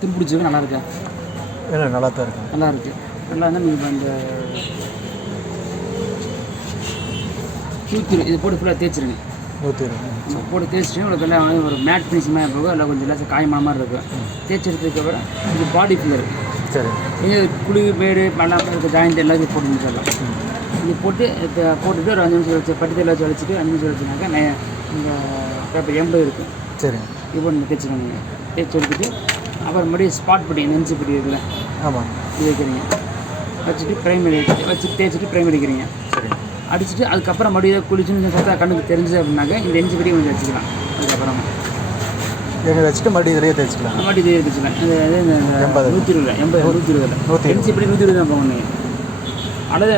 திருப்பிடிச்சது நல்லா இருக்கா? இல்லை நல்லா தான் இருக்கு. நல்லா இருக்குது. நல்லா இருந்தால் நீங்கள் அந்த இது போட்டு ஃபுல்லாக தேய்ச்சிருங்க. போட்டு தேய்ச்சிட்டு உங்களுக்கு எல்லாம் ஒரு மேட் ஃபினிஷிங் மாதிரி போகும். எல்லாம் கொஞ்சம் எல்லாம் காயமான மாதிரி இருக்கும். தேய்ச்சி எடுத்ததுக்கப்புறம் இது பாடி ஃபில்லர். சரி. இது குழி மேடு மண்ணாமல் இருக்க ஜாயிண்ட் எல்லாத்தையும் போட்டு முடிச்சிடலாம். இது போட்டுட்டு ஒரு 5 நிமிஷம் வச்சு பட்டித்தேல வச்சு வச்சுட்டு 5 நிமிஷம் வச்சுனாக்கா இந்த பேப்பர் எம்பது இருக்கும். சரி. இப்போ நீங்கள் தேய்ச்சிக்கோங்க. தேய்ச்சி எடுத்துட்டு அப்புறம் மறுபடியும் ஸ்பாட் பட்டி நெஞ்சு பட்டி இருக்குல்ல, ஆமாம், இது வைக்கிறீங்க. வச்சுட்டு ப்ரைமரி வச்சுட்டு தேய்ச்சிட்டு ப்ரைமரி அடிக்கிறீங்க. சரி. அடிச்சுட்டு அதுக்கப்புறம் மறுபடியும் குளிச்சுன்னு சத்தா கண்ணுக்கு தெரிஞ்சு அப்படின்னாக்க இந்த நெஞ்சு பட்டி கொஞ்சம் வச்சுக்கலாம். அதுக்கப்புறமா எங்கே வச்சுட்டு மறுபடியும் இதிலேயே தேய்ச்சிக்கலாம். மறுபடியும் இதையே தேய்ச்சிக்கலாம். இந்த 120 120 நெஞ்சு படி 120 தான் போகணும். அளவு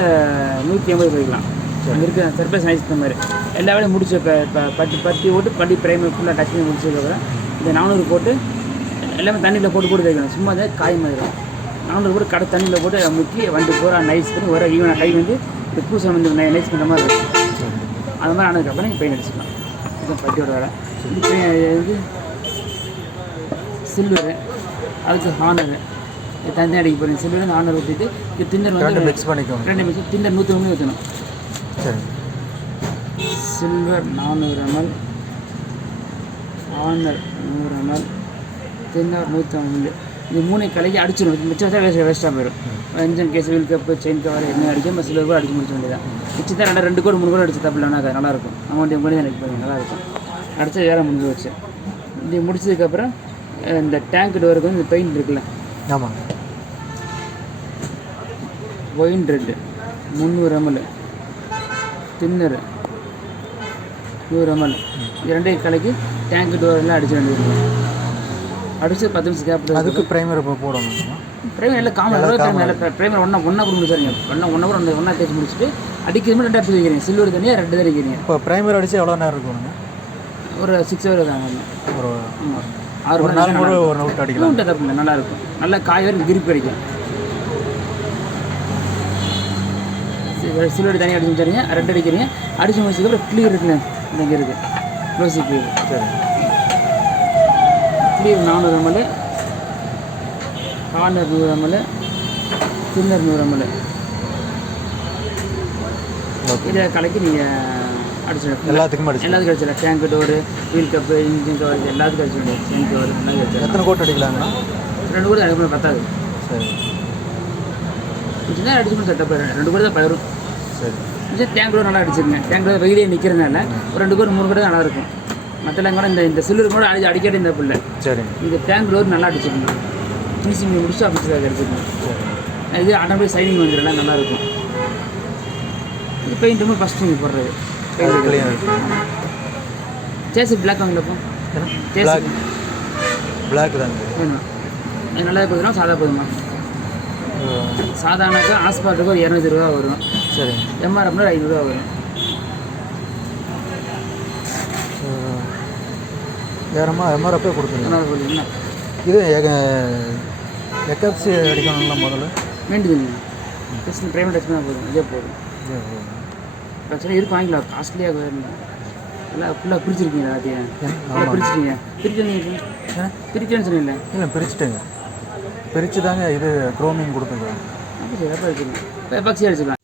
180 போய்க்கலாம். அங்கே இருக்க சர்ப்ரைஸ் நைஸ் இந்த மாதிரி எல்லா வேலையும் முடிச்சு பட்டி போட்டு பட்டி ப்ரைமரி ஃபுல்லாக டச் பண்ணி முடிச்சதுக்கப்புறம் இந்த 400 போட்டு எல்லாமே தண்ணியில் போட்டு தேய்க்கணும். சும்மா தான் காய் மாதிரி 400 போட்டு கடை தண்ணியில் போட்டு முக்கி வண்டி பூரா நைஸ் பண்ணி ஒரு ஈவனாக கை வந்து இந்த பூசை வந்து நைஸ் பண்ணுற மாதிரி இருக்கும். அது மாதிரி ஆனதுக்கப்புறம் நீங்கள் பெயிண்ட் அடிச்சுக்கலாம். இதுதான் பட்டியோட வேலை. இது சில்வரு, அதுக்கு ஹானரு தண்ணி அடிக்க போகிறீங்க. சில்வர் ஹானர் ஊற்றிட்டு இது திண்டர் வந்து மிக்ஸ் பண்ணிக்கோங்க. 2 மிக்ஸ் திண்டர் 100 ஊற்றணும். சரி. சில்வர் 400 ml, ஹானர் 100 ml, திண்டர் 150 ml. இது 3 கலக்கி அடிச்சிடும். மிச்சம் தான் வேஸ்ட்டாக போயிடும். Engine case, wheel cup, chain cover என்ன அடிக்காமல் சில்வர் கூட அடிச்சு முடிச்ச வேண்டியதான். மிச்சம் தான் 2 கோடு 3 கோடு அடிச்சு தப்பில்லைன்னா அது நல்லாயிருக்கும். அமௌண்ட் எங்கே தான் எனக்கு நல்லாயிருக்கும். அடித்தா வேலை முடிஞ்சு வச்சு இது முடிச்சதுக்கப்புறம் இந்த டேங்க் டோருக்கு வந்து இந்த பெயிண்ட் இருக்குல்ல, ஆமாம், ஒயின் ரெட்டு 300 ml, தின்னரு 100 ml, இது 2 கலக்கி டேங்க் டோர் எல்லாம் அடிச்சு வேண்டியது. அடிச்சு 10 நிமிஷம் கேப். அதுக்கு ப்ரைமர் இப்போ போடணும். ப்ரைமர் எல்லாம் ப்ரைமர் ஒன்றா கொடுக்க முடிச்சாருங்க. ஒன்றா தேய்ச்சி முடிச்சுட்டு அடிக்கிறது மட்டும் 2 எடுத்து வைக்கிறீங்க. சில்வர் தனியாக 2 தான் அடிக்கிறீங்க. இப்போ ப்ரைமர் அடித்து எவ்வளோ நேரம் இருக்கணுங்க? ஒரு 6 hours தாங்க. ஒரு 6 மணி நேரம் கூட ஒரு நோட் அடிக்கலாம். தப்பு இல்லை, நல்லாயிருக்கும். நல்லா காய் வரைக்கும் கிரிப் அடிக்கும். சில்வர் தனியாக அடிச்சு முடிச்சாருங்க. 2 அடிக்கிறீங்க. அடிச்சு முடிச்சதுக்கப்புறம் கிளியர் இருக்குல்ல, இங்கே இருக்குது க்ளோசி கிளியர். சரி. கிளியர் 400 ml, ஹானர் 100 ml, தின்னர் 100 ml. இதை கலக்கி நீங்கள் அடிச்சிடலாம். எல்லாத்துக்கும் அடிச்சிடலாம். Tank door, wheel cup, engine cover எல்லாத்துக்கும் அடிச்சு வேண்டியது. செயின் கவர் எல்லாம் அடிச்சிடலாம். எத்தனை கோட் அடிக்கலாங்கண்ணா? 2 கோடு அதுக்கு பத்தாது. சரி. கொஞ்சம் தான் அடிச்சு முடிச்சு தப்பு. 2 கோடு தான் வரும். சரி. கொஞ்சம் டேங்க் டோர் நல்லா அடிச்சிருங்க. டேங்க் டோர் வெயிலே நிற்கிறதுனால ஒரு 2 கோடு 3 கோடு தான் நல்லாயிருக்கும். மற்றெல்லாம் கூட இந்த சில்வர் கூட அடிக்கடி இந்த பிள்ளை. சரி. இந்த டேங்க் டோர் நல்லா அடிச்சிருங்க. ஃபினிஷிங் முடிச்சு ஆஃபீஸில் அடிச்சிருக்கணும். இது ஆட்டோமேட்டிக் சைனிங் வந்துடலாம், நல்லாயிருக்கும். இது பெயிண்ட்டு ஃபஸ்ட்டு நீங்கள் போடுறது சேஸு பிளாக் வாங்கலப்போ பிளாக் தான் வேணும். அது நல்லா போதுன்னா சாதா போதுமா? சாதாரணக்கா ஆஸ்பாட்டுக்கு ஒரு 220 ரூபா வரும். சரி. எம்ஆர்எஃப்னா 500 ரூபா வரும். எம்ஆர்எஃப்பே கொடுத்துருங்க. இது எக்கப்சி அடிக்கணுங்களா? முதல்ல வேண்டியதுங்க. டெஸ்ட் ப்ரைவேட் டெஸ்ட் தான் போதும். இதே போதும். பிரச்சனை இருக்கு, வாங்கிக்கலாம். காஸ்ட்லியாக எல்லாம் ஃபுல்லாக பிரிச்சிருக்கீங்க. எல்லாத்தையும் பிரிச்சுட்டீங்க. பிரிக்கணும்னு சொன்னீங்களே? இல்லை, பிரிச்சுட்டேங்க. பிரித்து தாங்க இது க்ரோமிங் கொடுத்துருக்கேன். எப்போ வச்சுக்கலாம்? எப்பாக்சி அடிச்சுக்கலாம்.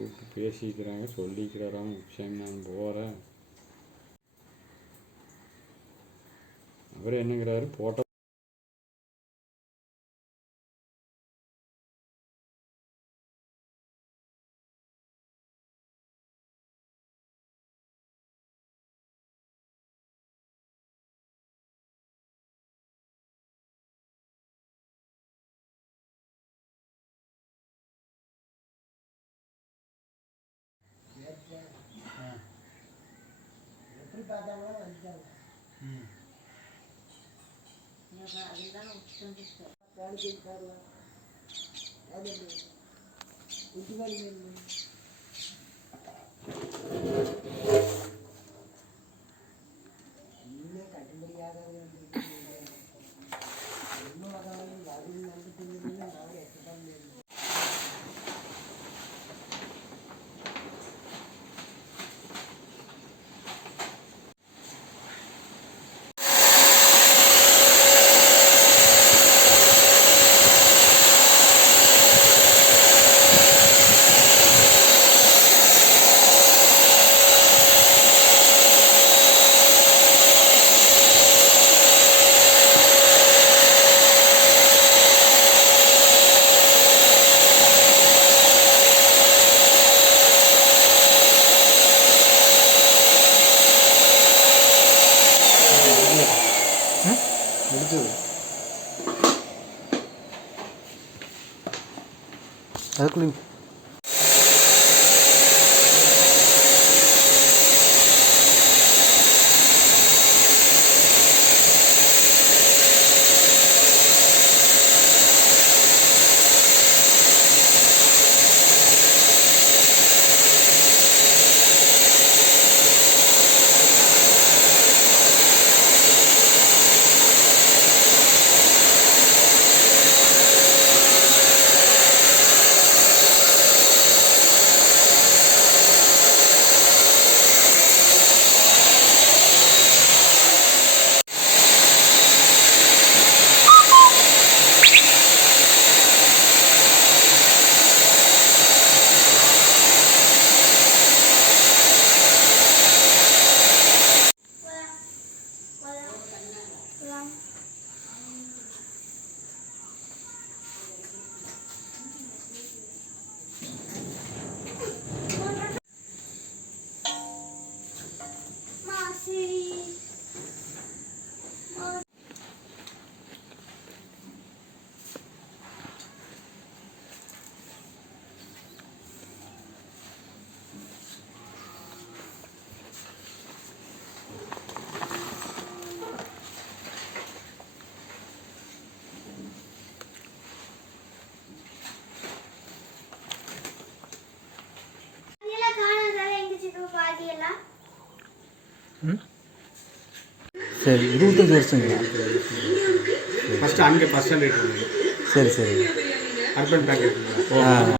கூப்பிட்டு பேசிக்கிறாங்க, சொல்லிக்கிறாராம். சரி நான் போகிறேன். அவர் என்னங்கிறாரு, போட்ட எப்படி பார்த்தாங்களோ வந்துட்டாங்க. இன்னும் கட்டுப்படியாக இன்னும் அது நடந்துட்டு இருந்ததுன்னு நான் எக்ஸ்பெக்ட் பண்ணேன். முடிச்சது அதுக்குள்ளேயும் சரி 25 வருஷங்களா? ஃபஸ்ட்டு அங்கே ஃபஸ்ட் ஸ்டாண்டர்ட் இருந்தது. சரி சரி அர்பன் பேக்கெட். ஆ